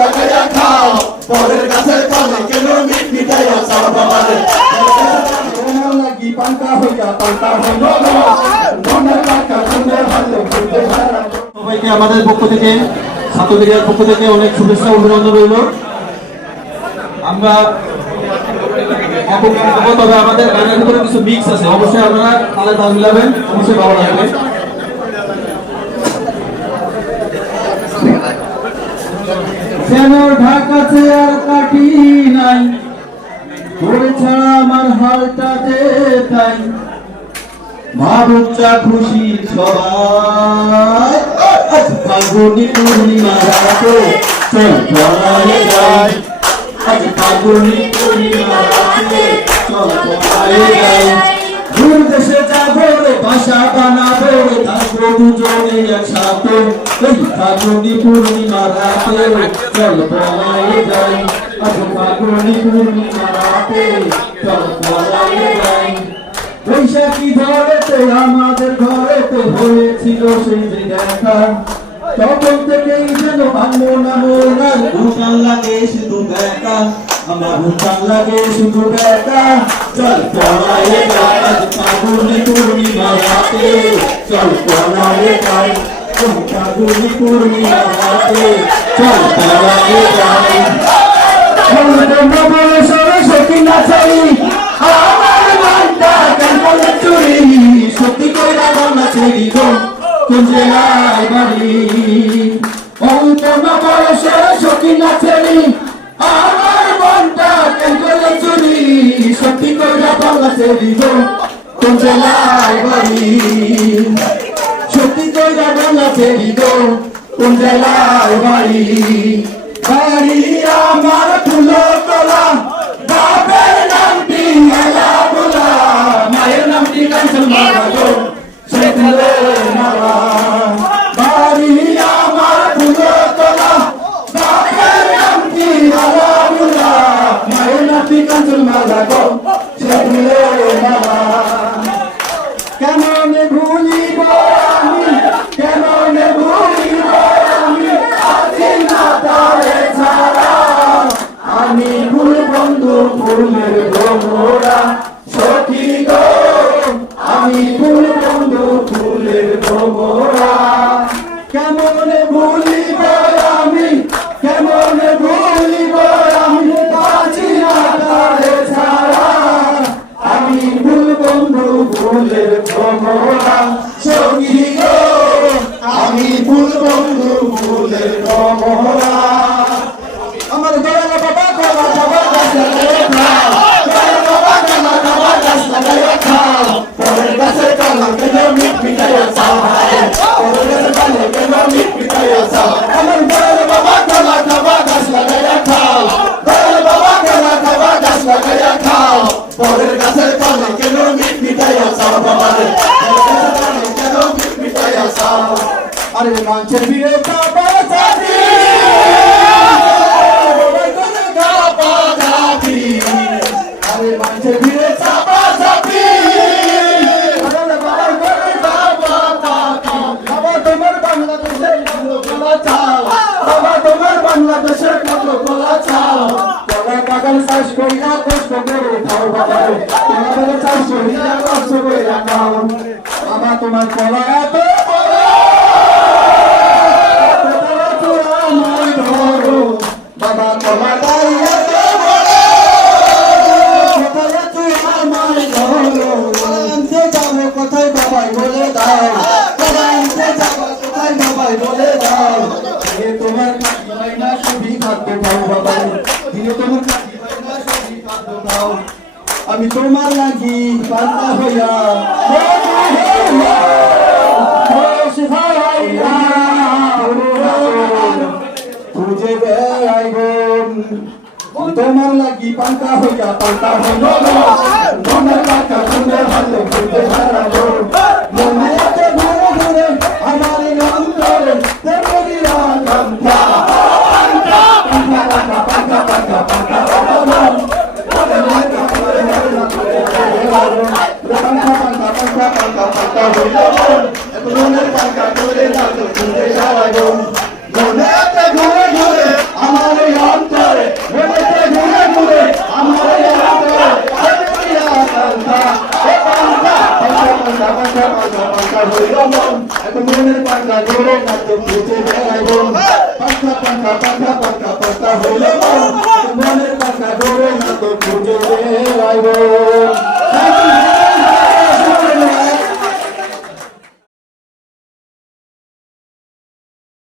লাগাইয়া খাও পরের গাছের তলে কেন মিট মিটাইয়া চাও বাবারে তোমার লাগি পান্তা হইয়া পান্তা হইল মনের টাকা সুন্দর হলো সবাইকে আমাদের পক্ষ থেকে ছাত্রলীগের পক্ষ থেকে অনেক শুভেচ্ছা অভিনন্দন রইল। আমরা তবে আমাদের গানের ভিতরে কিছু মিক্স আছে, অবশ্যই আপনারা তালে তাল মিলাবেন, অবশ্যই ভালো লাগবে। যেন ঢাকাতে আর কাটি নাই তোর ছাড়া আমার হালটা যে তাই ভাবুক চা খুশি সবাই আজ ফাল্গুনি পূর্ণিমা রাতে চল চলায় যাই আজ ফাল্গুনি পূর্ণিমা রাতে চল চলায় যাই দূর দেশে যাবো রে বাসা বানাবো রে থাকবো দুজনে একসাথে এই ফাল্গুনি পূর্ণিমা রাতে চল চলায় যাই আজ ফাল্গুনি পূর্ণিমা রাতে চল চলায় যাই বৈশাখী ধরেতে আমাদের ঘরেতে হয়েছিল সেই যে দেখা তখন থেকেই যেন ভাঙবো না মোর ভুটান লাগে শুধু দেখা আমার ভুটান লাগে শুধু দেখা চল পড়ায় যাই আজ ফাল্গুনি পূর্ণিমা রাতে চল পড়ায় যাই ফাল্গুনি পূর্ণিমা রাতে চল পড়ায় যাই সরস্বতী নাচাই সত্যি কইরা বাংলা ছেড়ি গো কোন জেলায় বাড়ি অন্তমা বয়সে সত্যি না ছেড়ি আমার মনটা কেন করে চুরি সত্যি কইরা বাংলা ছেড়ি গো কোন জেলায় বাড়ি সত্যি কইরা বাংলা ছেড়ি গো কোন জেলায় বাড়ি বাড়ি আমার ফুলো তোলা বাপের নামটি মেলা বোলা মায়ের নামটি কাঞ্চন মালা গো সেখানে মালা বাড়ি আমার ফুলো তোলা বাপের নামটি মেলা বোলা মায়ের নামটি কাঞ্চন মালা গো সেখানে মালা কেমন ভুলিব আমি কেমন ভুলিব আমি আছি না তারে ছাড়া আমি ফুল বন্ধু ফুলের ভ্রমরা সখী গো আমি ফুল বন্ধু ফুলের ভ্রমরা কেমন ভুলিব আমি কেমন ভুলিব আমি আছি না তারে ছাড়া আমি ফুল বন্ধু ফুলের ভ্রমরা সখী গো আমি ফুল বন্ধু ফুলের ভ্রমরা আমার দয়াল বাবা বাবা বাবা গাছ লাগাইয়া খাও দয়াল বাবা বাবা বাবা গাছ লাগাইয়া খাও পরের গাছের কালা কেন মিট মিটাইয়া চাও পরের গাছের কালা কেন মিট মিটাইয়া চাও আমার দয়াল বাবা বাবা বাবা গাছ লাগাইয়া খাও দয়াল বাবা বাবা বাবা গাছ লাগাইয়া খাও পরের গাছের কালা কেন মিট মিটাইয়া চাও বাবারে কেন মিট মিটাইয়া চাও আরে মানুষের বিয়ে বাবা সাথী আরে মানুষের ভিড়ে চাপা চাপি বাবা তোমার বাংলাদেশের কত কলা চাও বাবা তোমার বাংলাদেশের কত কলা চাও কলা বাগান চাষ করিয়া কষ্ট করে খাও বাবা কলা বাগান চাষ করিয়া কষ্ট করে খাও বাবা তোমার কলা এত বাবা কলা দাঁড়িয়ে কোথায় বাবাই বলে দাও কোথায় বাবাই বলে দাও তোমার কাকি হয় না সবই খাদ্য খাও বাবাই দিনে তোমার কাকি হয় না সবই খাদ্য খাও আমি তোমার লাগি পান্তা হইয়া খুঁজে বেড়াইব তোমার লাগি পান্তা হইয়া পান্তা হইল মনের টাকা সুন্দর হলে খুঁজে বেড়াবো মনে আছে ঘুরে ঘুরে আমার অন্তরে তেমনি রাখা মনে ঘুরে ঘুরে আমার মনের পাঙ্কা ধরে না তো খুঁজে বেড়াইব পাঙ্কা পাঙ্কা পাঙ্কা